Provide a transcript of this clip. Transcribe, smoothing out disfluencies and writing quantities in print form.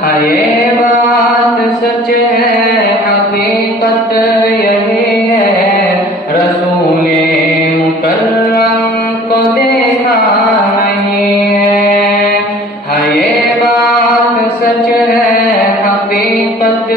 ہاں یہ بات سچ ہے، حقیقت یہی ہے، رسول مکرم کو دیکھا نہیں ہے۔ ہاں یہ بات سچ ہے، حقیقت